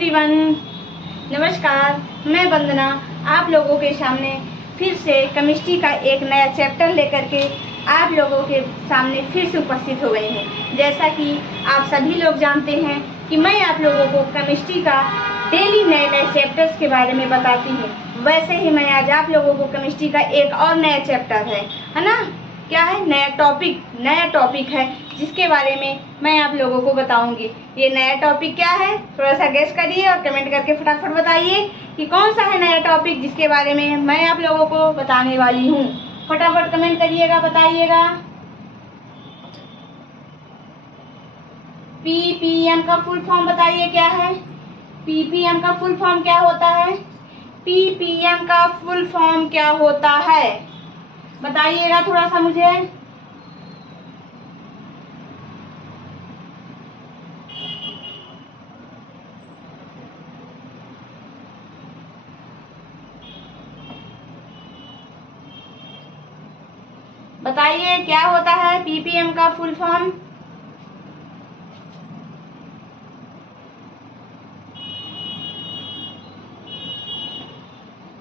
Everyone, नमस्कार। मैं वंदना आप लोगों के सामने फिर से केमिस्ट्री का एक नया चैप्टर लेकर के आप लोगों के सामने फिर से उपस्थित हो गई हूँ। जैसा कि आप सभी लोग जानते हैं कि मैं आप लोगों को केमिस्ट्री का डेली नए नए चैप्टर्स के बारे में बताती हूँ, वैसे ही मैं आज आप लोगों को केमिस्ट्री का एक और नया चैप्टर है ना, क्या है, नया टॉपिक है जिसके बारे में मैं आप लोगों को बताऊंगी। ये नया टॉपिक क्या है, थोड़ा सा गेस करिए और कमेंट करके फटाफट बताइए कि कौन सा है नया टॉपिक जिसके बारे में मैं आप लोगों को बताने वाली हूँ। फटाफट कमेंट करिएगा, बताइएगा। पीपीएम का फुल फॉर्म बताइए क्या है। पीपीएम का फुल फॉर्म क्या होता है? पीपीएम का फुल फॉर्म क्या होता है बताइएगा थोड़ा सा मुझे। बताइए क्या होता है पीपीएम का फुल फॉर्म।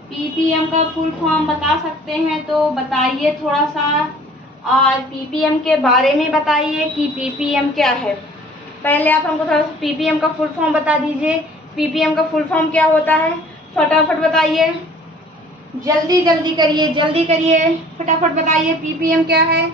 पीपीएम का फुल फॉर्म बता सकते हैं तो बताइए थोड़ा सा, और पीपीएम के बारे में बताइए कि पीपीएम क्या है। पहले आप हमको थोड़ा सा पीपीएम का फुल फॉर्म बता दीजिए। पीपीएम का फुल फॉर्म क्या होता है, फटाफट बताइए, जल्दी जल्दी करिए, जल्दी करिए, फटाफट बताइए पीपीएम क्या है।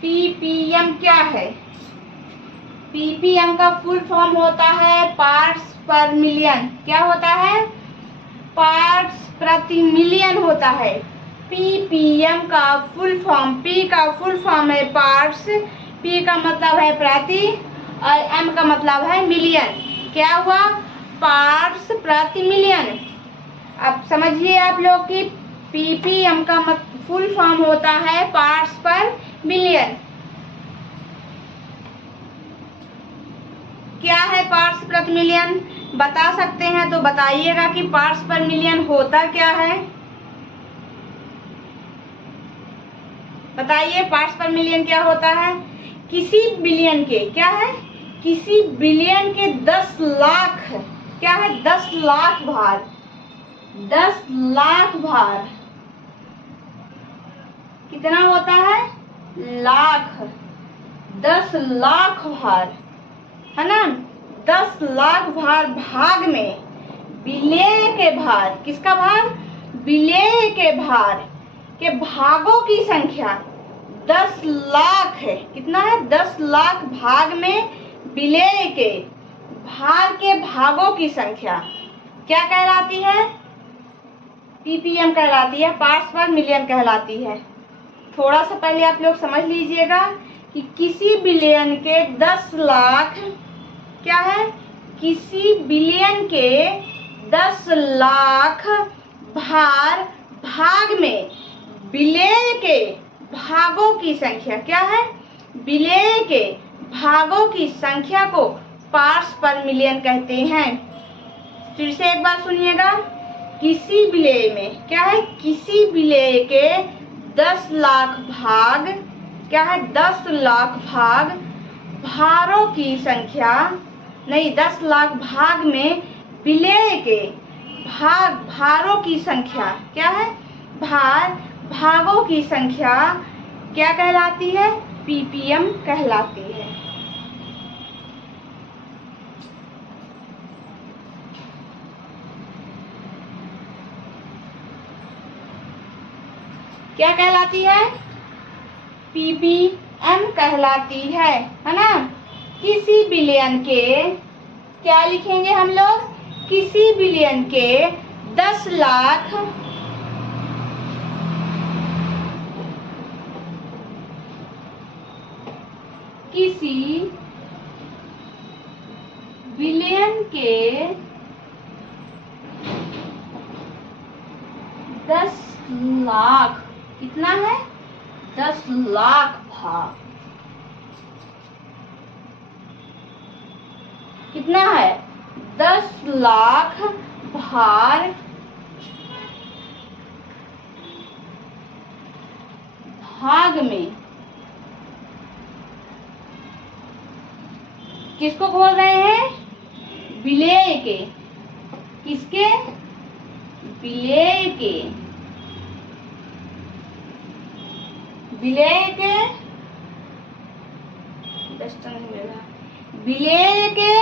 पीपीएम क्या है? पीपीएम का फुल फॉर्म होता है पार्ट्स पर मिलियन। क्या होता है? पार्ट्स प्रति मिलियन होता है। पीपीएम का फुल फॉर्म, पी का फुल फॉर्म है पार्ट्स, पी का मतलब है प्रति और एम का मतलब है मिलियन। क्या हुआ? पार्ट्स प्रति मिलियन। अब समझिए आप लोग कि पीपीएम का फुल फॉर्म होता है पार्ट्स पर मिलियन। क्या है पार्ट्स प्रति मिलियन? बता सकते हैं तो बताइएगा कि पार्ट्स पर मिलियन होता क्या है। बताइए पार्ट्स पर मिलियन क्या होता है। किसी बिलियन के, क्या है, किसी बिलियन के 10 लाख, क्या है, 10 लाख भार, 10 लाख भार कितना होता है? लाख, 10 लाख भार है ना। 10 लाख भार भाग में विलेय के भार, किसका भार? विलेय के भार के भागों की संख्या 10 लाख है। कितना है? 10 लाख भाग में विलेय के भार के भागों की संख्या क्या कहलाती है? पीपीएम कहलाती है, पार्ट्स पर मिलियन कहलाती है। थोड़ा सा पहले आप लोग समझ लीजिएगा कि किसी बिलियन के 10 लाख, क्या है, किसी बिलियन के 10 लाख भार भाग में विलेय के भागों की संख्या, क्या है, विलेय के भागों की संख्या को पार्ट्स पर मिलियन कहते हैं। फिर से एक बार सुनिएगा, किसी विलेय में, क्या है, किसी विलेय के 10 लाख भाग, क्या है, 10 लाख भाग भारों की संख्या, नहीं, 10 लाख भाग में विलेय के भारों की संख्या, क्या है, भागों की संख्या क्या कहलाती है? पीपीएम कहलाती है। क्या कहलाती है? पीपीएम कहलाती है ना। किसी बिलियन के, क्या लिखेंगे हम लोग? किसी बिलियन के 10 लाख, किसी बिलियन के 10 लाख, कितना है? 10 लाख भाग, कितना है? 10 लाख भार भाग में किसको खोल रहे हैं? विलेय के। किसके? विलेय के। विलेय के विलेय के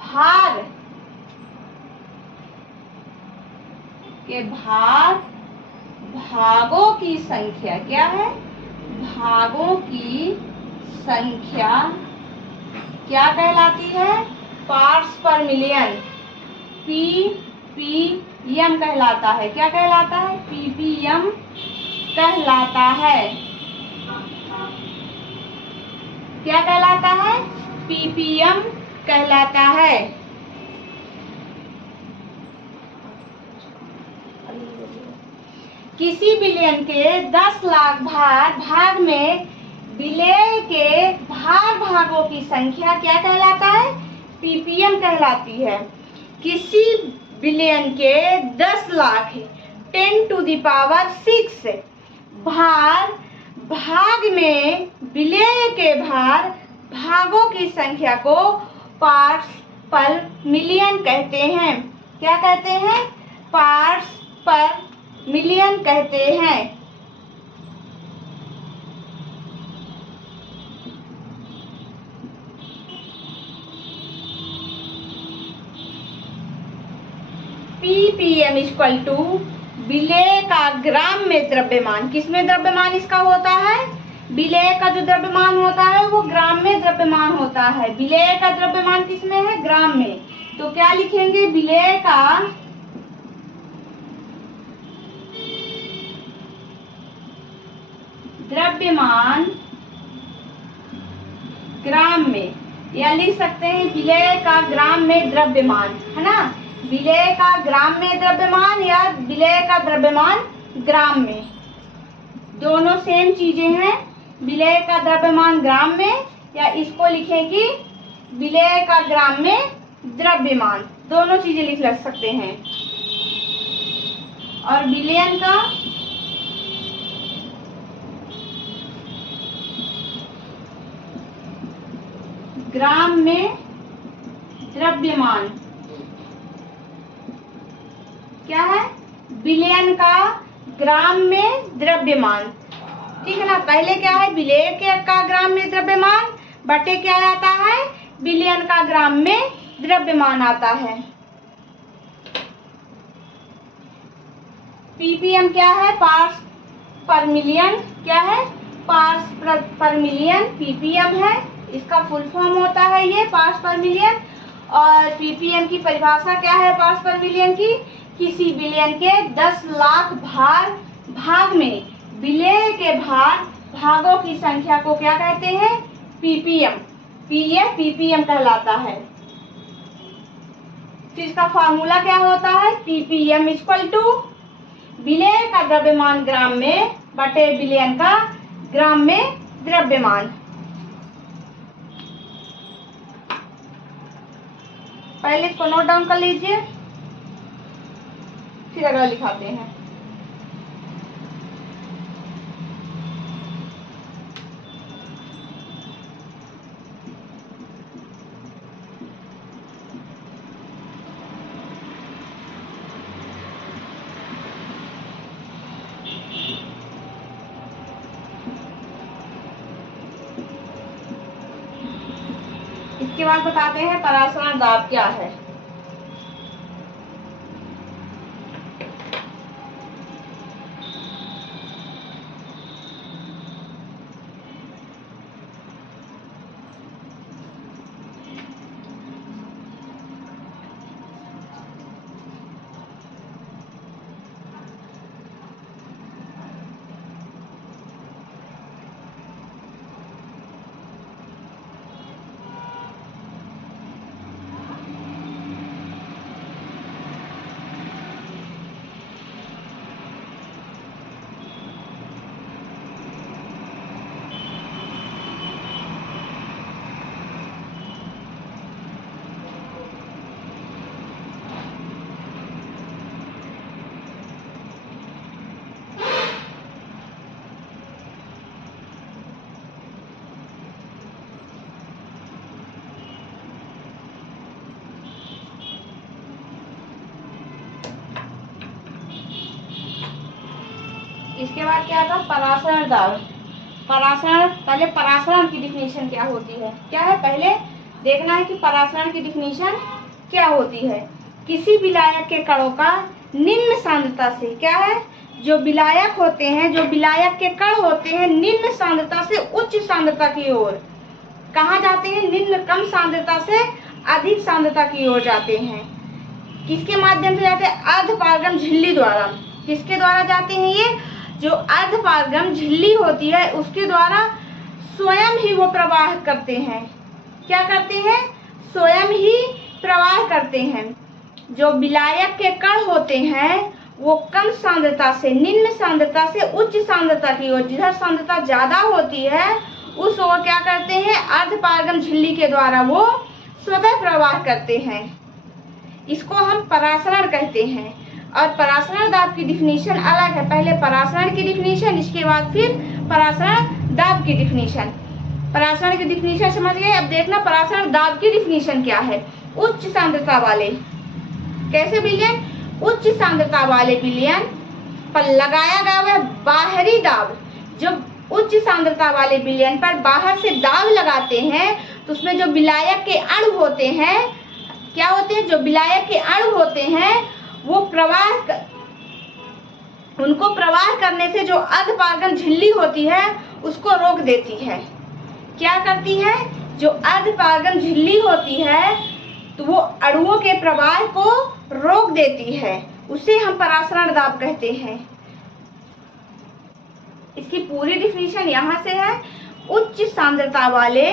भार के भागों की संख्या क्या है? भागों की संख्या क्या कहलाती है? पार्ट्स पर मिलियन, पीपीएम कहलाता है। क्या कहलाता है? पीपीएम कहलाता है। क्या कहलाता है? पीपीएम कहलाता है। किसी बिलियन के 10 लाख भाग में विलेय के भागों की संख्या क्या कहलाता है? पीपीएम कहलाती है। किसी बिलियन के 10 लाख 10 to the power 6 भाग में विलेय के भागों की संख्या को पार्ट्स पर मिलियन कहते हैं। क्या कहते हैं? पार्ट्स पर मिलियन कहते हैं। पीपीएम इक्वल टू विलेय का ग्राम में द्रव्यमान। किसमें द्रव्यमान इसका होता है? विलेय का जो द्रव्यमान होता है वो ग्राम में द्रव्यमान होता है। विलेय का द्रव्यमान किसमें है? ग्राम में। तो क्या लिखेंगे? विलेय का द्रव्यमान ग्राम में, या लिख सकते हैं विलेय का ग्राम में द्रव्यमान, है ना? विलेय का ग्राम में द्रव्यमान या विलेय का द्रव्यमान ग्राम में, दोनों सेम चीजें हैं। विलेय का द्रव्यमान ग्राम में, या इसको लिखें कि विलेय का ग्राम में द्रव्यमान, दोनों चीजें लिख सकते हैं। और विलयन का ग्राम में द्रव्यमान क्या है? विलयन का ग्राम में द्रव्यमान। ठीक है ना? पहले क्या है? विलेय का ग्राम में द्रव्यमान बटे क्या आता है? विलयन का ग्राम में द्रव्यमान आता है। पीपीएम क्या है? पार्ट्स पर मिलियन। क्या है? पार्ट्स पर मिलियन पीपीएम है। इसका फुल फॉर्म होता है ये पार्ट्स पर मिलियन। और पीपीएम की परिभाषा क्या है पार्ट्स पर मिलियन की? किसी बिलियन के 10 लाख भाग में विलेय के भागों की संख्या को क्या कहते हैं? पीपीएम। पीपीएम कहलाता है। फिर इसका फार्मूला क्या होता है? पीपीएम इक्वल टू विलेय का द्रव्यमान ग्राम में बटे विलयन का ग्राम में द्रव्यमान। पहले इसको नोट डाउन कर लीजिए, फिर अगला लिखाते हैं। इसके बाद बताते हैं परासरण दाब क्या है। इसके बाद क्या था, परासरण दाब। परासरण, पहले परासरण की डिफिनीशन क्या होती है, क्या है पहले देखना है कि परासरण की डिफिनीशन क्या होती है। किसी विलायक के कणों का निम्न सांद्रता से, क्या है, जो विलायक होते हैं, जो विलायक के कण होते हैं, निम्न सांद्रता से उच्च सांद्रता की ओर कहाँ जाते हैं, निम्न कम सांद्रता से अधिक सांद्रता की ओर जाते हैं। किसके माध्यम से जाते हैं, अर्धपारगम झिल्ली द्वारा। किसके द्वारा जाते हैं ये, जो अर्धपारगम झिल्ली होती है उसके द्वारा स्वयं ही वो प्रवाह करते हैं। क्या करते हैं, स्वयं ही प्रवाह करते हैं। जो विलायक के कण होते हैं वो कम सांद्रता से, निम्न सांद्रता से उच्च सांद्रता की ओर, जिधर सांद्रता ज्यादा होती है उस ओर क्या करते हैं, अर्धपारगम झिल्ली के द्वारा वो स्वतः प्रवाह करते हैं। इसको हम परासरण कहते हैं। और परासरण दाब की डिफिनीशन अलग है, पहले परासरण की डिफिनीशन, इसके बाद फिर परासरण दाब की डिफिनीशन। परासरण की डिफिनीशन समझ गए, अब देखना परासरण दाब की डिफिनीशन क्या है। उच्च सांद्रता वाले, कैसे विलयन, उच्च सांद्रता वाले विलयन पर लगाया गया हुआ बाहरी दाब। जब उच्च सांद्रता वाले विलयन पर बाहर से दाब लगाते हैं तो उसमें जो विलायक के अणु होते हैं, क्या होते हैं, जो विलायक के अणु होते हैं वो उनको प्रवाह करने से जो अर्धपारगम झिल्ली होती है उसको रोक देती है। क्या करती है, जो अर्धपारगम झिल्ली होती है तो वो अणुओं के प्रवाह को रोक देती है, उसे हम परासरण दाब कहते हैं। इसकी पूरी डिफिनीशन यहाँ से है, उच्च सांद्रता वाले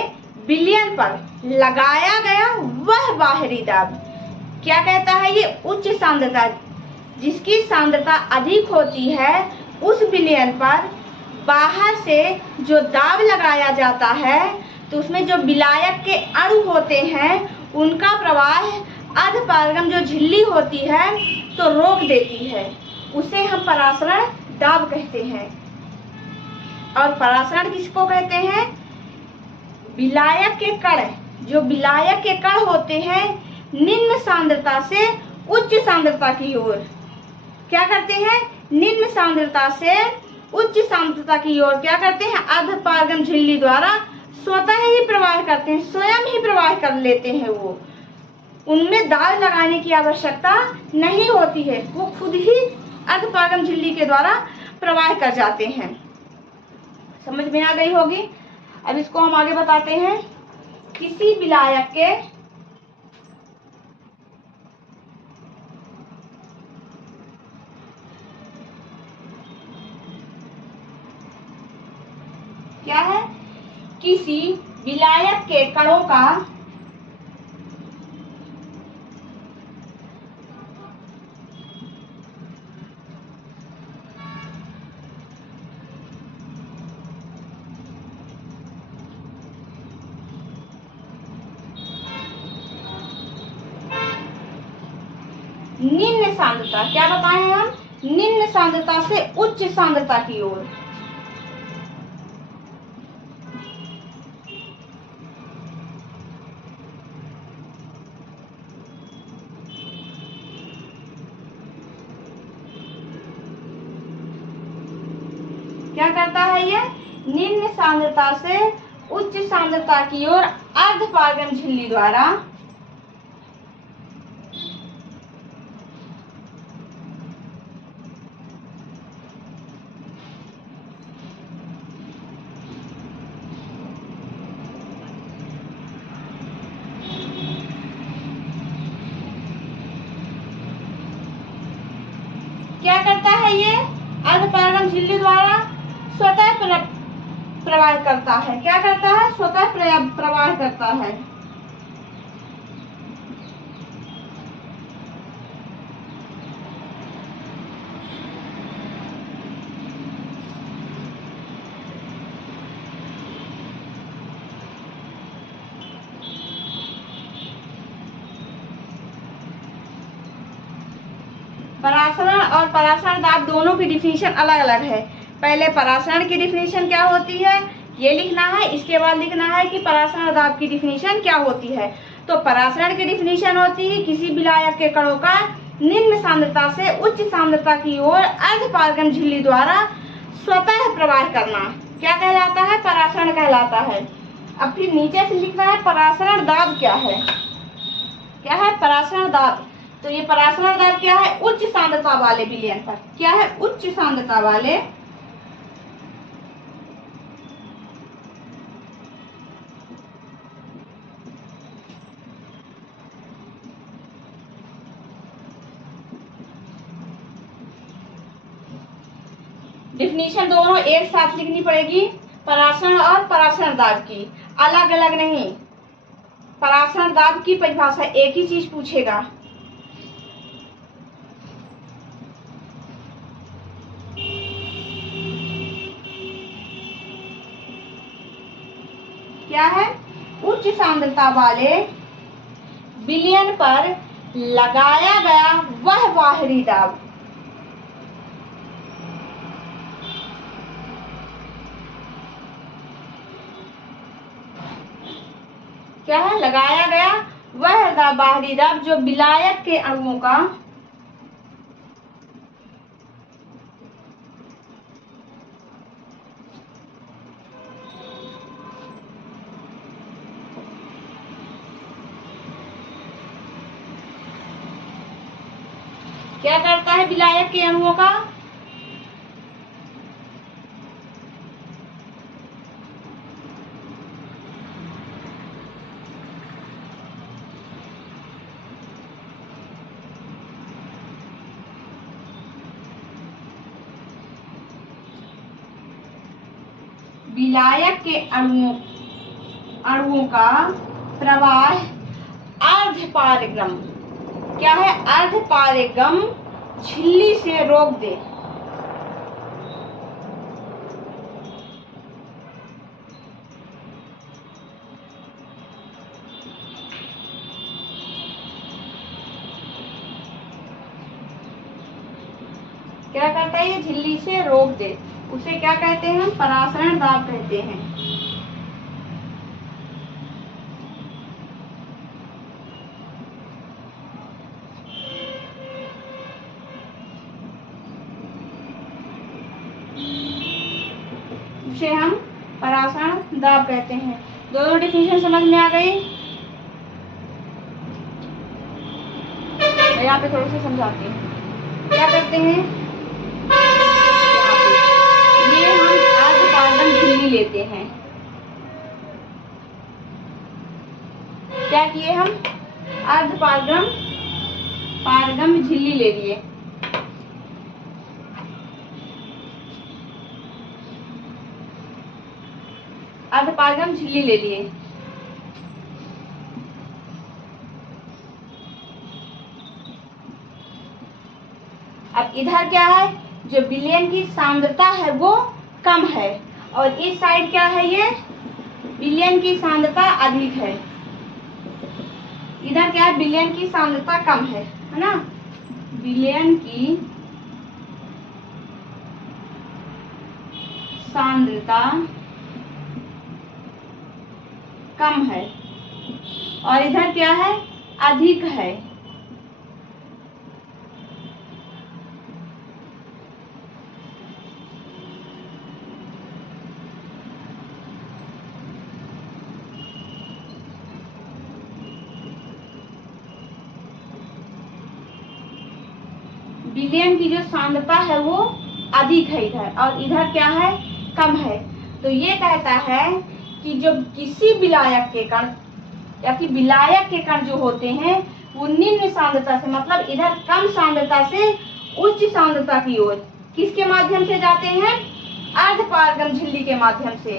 विलयन पर लगाया गया वह बाहरी दाब। क्या कहता है ये, उच्च सांद्रता, जिसकी सांद्रता अधिक होती है उस विलयन पर बाहर से जो दाब लगाया जाता है तो उसमें जो विलायक के अणु होते हैं उनका प्रवाह अर्धपारगम जो झिल्ली होती है तो रोक देती है, उसे हम परासरण दाब कहते हैं। और परासरण किसको कहते हैं, विलायक के कण, जो विलायक के कण होते हैं निम्न सांद्रता से उच्च सांद्रता की ओर क्या करते हैं, निम्न सांद्रता से उच्च सांद्रता की ओर क्या करते हैं, अर्धपारगम झिल्ली द्वारा स्वतः ही प्रवाह करते हैं, स्वयं ही प्रवाह कर लेते हैं। वो उनमें दाब लगाने की आवश्यकता नहीं होती है, वो खुद ही अर्धपारगम झिल्ली के द्वारा प्रवाह कर जाते हैं। समझ में आ गई होगी। अब इसको हम आगे बताते हैं। किसी विलायक के क्या है, किसी विलायक के कणों का निम्न सांद्रता, क्या बताए हैं हम, निम्न सांद्रता से उच्च सांद्रता की ओर क्या करता है ये, निम्न सांद्रता से उच्च सांद्रता की ओर अर्धपारगम झिल्ली द्वारा क्या करता है ये, अर्धपारगम झिल्ली द्वारा स्वतः प्रवाह करता है। क्या करता है, स्वतः प्रवाह करता है। परासरण और परासरण दाब दोनों की डिफिनीशन अलग अलग है। पहले परासरण की डिफिनीशन क्या होती है ये लिखना है, इसके बाद लिखना है कि परासरण दाब की डिफिनीशन क्या होती है। तो परासरण की डिफिनीशन होती है किसी विलायक के कणों का निम्न सांद्रता से उच्च सांद्रता की ओर अर्धपारगम झिल्ली द्वारा स्वतः प्रवाह करना क्या कहलाता है? परासरण कहलाता है। अब फिर नीचे से लिखना है परासरण दाब क्या है? क्या है? परासरण दाब। तो ये परासरण दाब क्या है? उच्च सांद्रता वाले विलयन पर। क्या है? उच्च सांद्रता वाले डिफिनीशन दोनों एक साथ लिखनी पड़ेगी, परासरण और परासरण दाब की, अलग अलग नहीं। परासरण दाब की परिभाषा एक ही चीज पूछेगा। क्या है? उच्च सांद्रता वाले विलयन पर लगाया गया वह बाहरी दाब। क्या है? लगाया गया वह बाहरी दाब जो विलायक के अणुओं का क्या करता है? विलायक के अणुओं का विलायक के अणुओं का प्रवाह अर्धपारगम। क्या है? अर्धपारगम झिल्ली से रोक दे। क्या करता है? ये झिल्ली से रोक दे। उसे क्या कहते हैं? परासरण दाब कहते हैं। उसे हम परासरण दाब कहते हैं। दोनों डिफिनेशन समझ में आ गई? मैं यहाँ पे थोड़ा सा समझाती हूँ। क्या करते हैं? ये हम अर्धपारगम झिल्ली लेते हैं। क्या किए हम? पारगम झिल्ली ले लिए। अर्धपारगम झिल्ली ले लिए। अब इधर क्या है? जो विलयन की सांद्रता है वो कम है, और इस साइड क्या है? ये विलयन की सांद्रता अधिक है। इधर क्या है? विलयन की सांद्रता कम है ना? विलयन की सांद्रता कम है, और इधर क्या है? अधिक है। विलयन की जो सांद्रता है वो अधिक है इधर, और इधर क्या है? कम है। तो ये कहता है कि जो किसी विलायक के कण या कि विलायक के कण जो होते हैं वो निम्न सांद्रता से, मतलब इधर कम सांद्रता से उच्च सांद्रता की ओर किसके माध्यम से जाते हैं? अर्धपारगम झिल्ली के माध्यम से।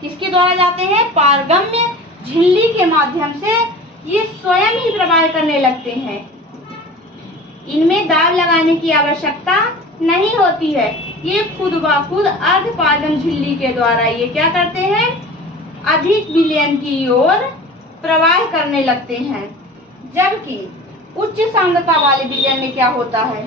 किसके द्वारा जाते हैं? पारगम्य झिल्ली के माध्यम से ये स्वयं ही प्रवाह करने लगते हैं। इनमें दाब लगाने की आवश्यकता नहीं होती है। ये खुद ब खुद अर्धपारगम झिल्ली के द्वारा ये क्या करते हैं? अधिक विलयन की ओर प्रवाह करने लगते हैं। जबकि उच्च सांद्रता वाले विलयन में क्या होता है?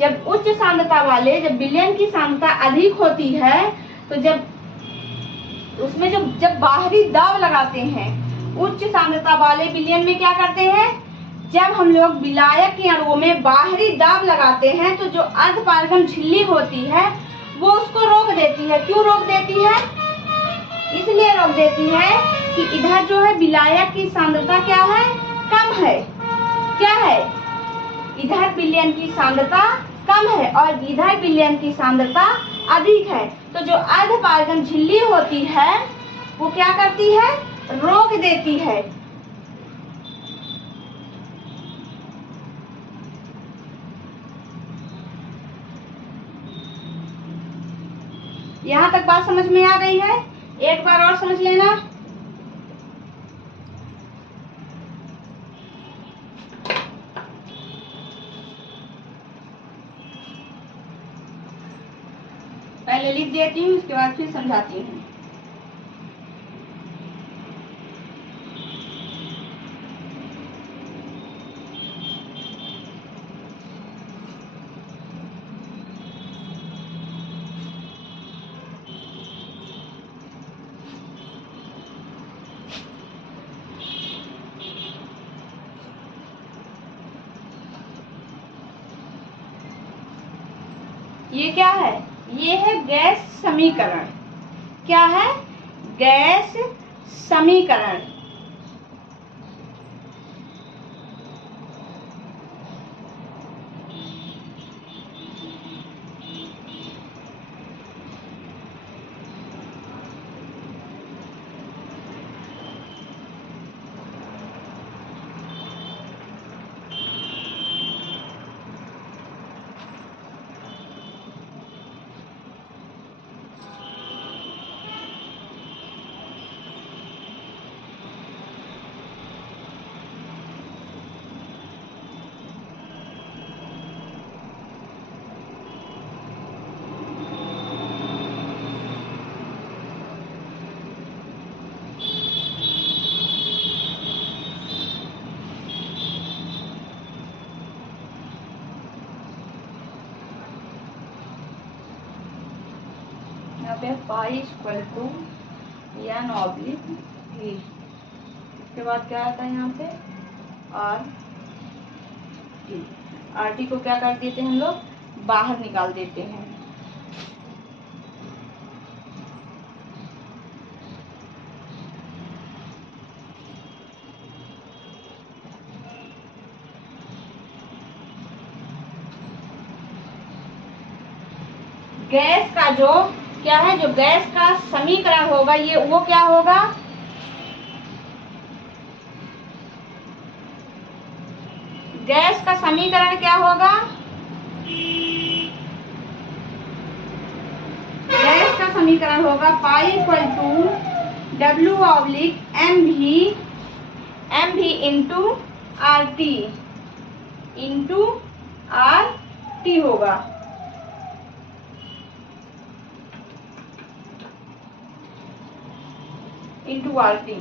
जब उच्च सांद्रता वाले जब विलयन की सांद्रता अधिक होती है तो जब उसमें जब बाहरी दाब लगाते हैं, उच्च सांद्रता वाले विलयन में क्या करते हैं? जब हम लोग विलायक के अणुओं में बाहरी दाब लगाते हैं तो जो अर्धपारगम झिल्ली होती है वो उसको रोक देती है। क्यों रोक देती है? इसलिए रोक देती है कि इधर जो है विलायक की सांद्रता क्या है? कम है। क्या है? इधर विलयन की सांद्रता कम है और इधर विलयन की सांद्रता अधिक है। तो जो अर्ध पारगम झिल्ली होती है वो क्या करती है? रोक देती है। यहां तक बात समझ में आ गई है? एक बार और समझ लेना। पहले लिख देती हूँ, उसके बाद फिर समझाती हूँ। ये क्या है? ये है गैस समीकरण। क्या है? गैस समीकरण। यहाँ पे pi equal to N oblique V. इसके बाद क्या आता है यहाँ पे? R T. आर टी को क्या कर देते हैं हम लोग? बाहर निकाल देते हैं। गैस का जो क्या है, जो गैस का समीकरण होगा ये वो क्या होगा? गैस का समीकरण क्या होगा? गैस का समीकरण होगा pi equal to W oblique M भी इंटू आर टी होगा। Into R T.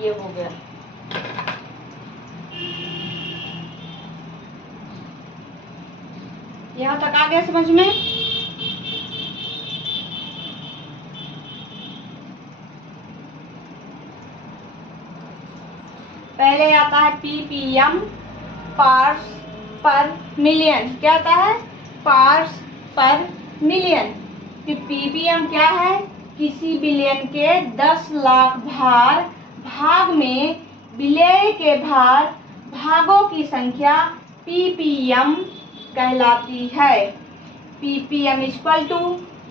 ये हो गया। यहाँ तक आ गया समझ में? पहले आता है ppm पार्ट्स पर मिलियन। क्या आता है? पार्ट्स पर मिलियन। ppm क्या है? किसी बिलियन के 10 लाख भाग में विलेय के भागों की संख्या ppm कहलाती है। ppm इक्वल टू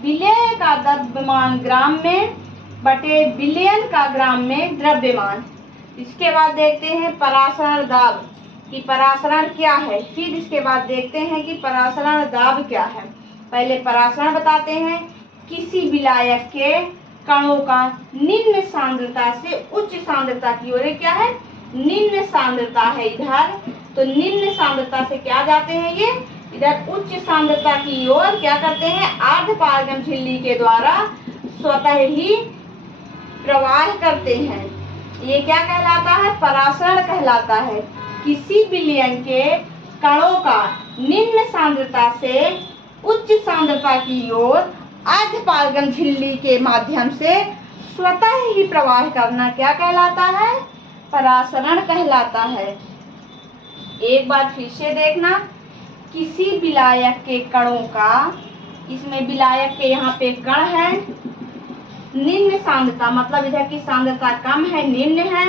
विलेय का द्रव्यमान ग्राम में बटे बिलियन का ग्राम में द्रव्यमान। इसके बाद देखते हैं परासरण दाब कि परासरण क्या है। फिर इसके बाद देखते हैं कि परासरण दाब क्या है। पहले परासरण बताते हैं। किसी विलायक के कणों का निम्न सांद्रता से उच्च सांद्रता की ओर क्या है? निम्न सांद्रता है इधर, तो निम्न सांद्रता से क्या जाते हैं? ये इधर उच्च सांद्रता की ओर क्या करते हैं? अर्ध पारगम झिल्ली के द्वारा स्वतः ही प्रवाह करते हैं। ये क्या कहलाता है? परासरण कहलाता है। किसी विलयन के कणों का निम्न सांद्रता से उच्च सांद्रता की ओर अर्ध पारगम झिल्ली के माध्यम से स्वतः ही प्रवाह करना क्या कहलाता है? परासरण कहलाता है। एक बार फिर से देखना, किसी विलायक के कणों का, इसमें विलायक के यहाँ पे कण है, निम्न सांद्रता मतलब इधर की सांद्रता कम है, निम्न है,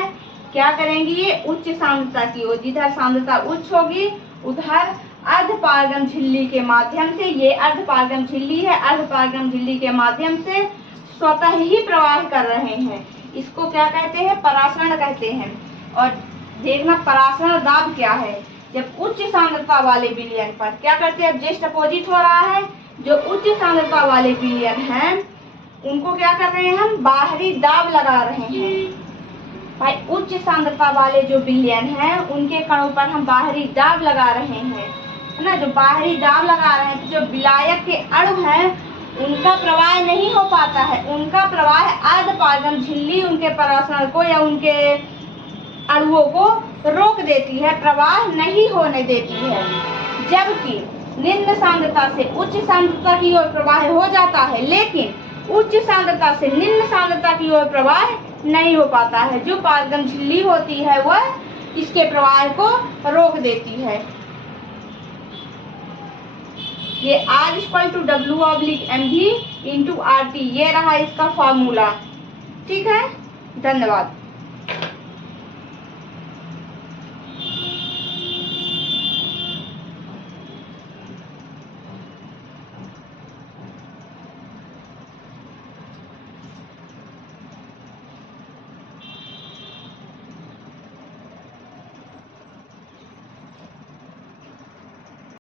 क्या करेंगी ये उच्च सांद्रता की ओर, जिधर सांद्रता उच्च होगी उधर अर्धपारगम झिल्ली के माध्यम से, ये अर्धपारगम झिल्ली है, अर्धपारगम झिल्ली के माध्यम से स्वतः ही प्रवाह कर रहे हैं। इसको क्या कहते हैं? परासरण कहते हैं। और देखना परासरण दाब क्या है। जब उच्च सांद्रता वाले विलयन पर क्या करते हैं? जस्ट अपोजिट हो रहा है। जो उच्च सांद्रता वाले विलयन हैं उनको क्या कर रहे हैं? हम बाहरी दाब लगा रहे हैं। भाई उच्च सांद्रता वाले जो विलयन हैं उनके कणों पर हम बाहरी दाब लगा रहे हैं, है ना। जो बाहरी दाब लगा रहे हैं, तो जो विलायक के अणु हैं उनका प्रवाह नहीं हो पाता है। उनका प्रवाह अर्धपारगम झिल्ली उनके परासरण को या उनके अणुओं को रोक देती है, प्रवाह नहीं होने देती है। जबकि निम्न सांद्रता से उच्च सांद्रता की ओर प्रवाह हो जाता है, लेकिन उच्च सांद्रता से निम्न सांद्रता की ओर प्रवाह नहीं हो पाता है। जो पारगम झिल्ली होती है वह इसके प्रवाह को रोक देती है। ये R=W/mv × RT, ये रहा इसका फॉर्मूला। ठीक है, धन्यवाद।